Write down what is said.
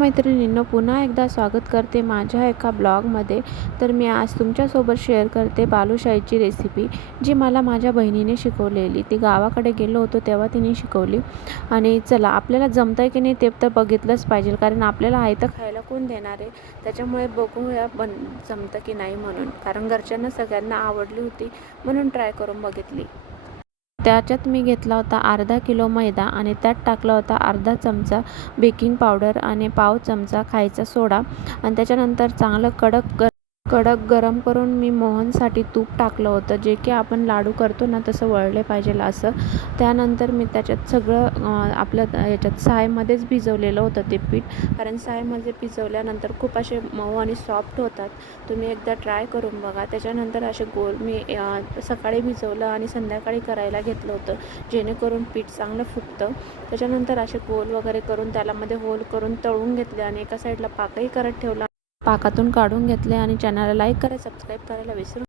मैत्रिणींनो, पुन्हा एकदा स्वागत करते माझ्या एका ब्लॉगमध्ये. तर मी आज तुमच्यासोबत शेअर करते बालुशाहीची रेसिपी, जी मला माझ्या बहिणीने शिकवलेली. ती गावाकडे गेलो होतो तेव्हा तिने शिकवली. आणि चला, आपल्याला जमतं की नाही ते तर बघितलंच पाहिजे, कारण आपल्याला आयतं खायला कोण देणार आहे. त्याच्यामुळे बघूया जमतं की नाही म्हणून, कारण घरच्यांना सगळ्यांना आवडली होती म्हणून ट्राय करून बघितली. त्याच्यात मी घेतला होता अर्धा किलो मैदा आणि त्यात टाकला होता अर्धा चमचा बेकिंग पावडर आणि पाव चमचा खायचा सोडा. आणि त्याच्यानंतर चांगलं कडक गरम करून मी मोहनसाठी तूप टाकलं होतं, जे की आपण लाडू करतो ना तसं वळले पाहिजे असं. त्यानंतर मी त्याच्यात सगळं आपलं याच्यात सायमध्येच भिजवलेलं होतं ते पीठ, कारण सायमध्ये भिजवल्यानंतर खूप असे मऊ आणि सॉफ्ट होतात. तुम्ही एकदा ट्राय करून बघा. त्याच्यानंतर असे गोल मी सकाळी भिजवलं आणि संध्याकाळी करायला घेतलं होतं, जेणेकरून पीठ चांगलं फुगतं. त्याच्यानंतर असे गोल वगैरे करून त्यामध्ये होल करून तळून घेतले आणि एका साईडला पाकही करत ठेवला. पाकातून काढून घेतले आणि चॅनलला लाईक करा, सबस्क्राईब करायला विसरू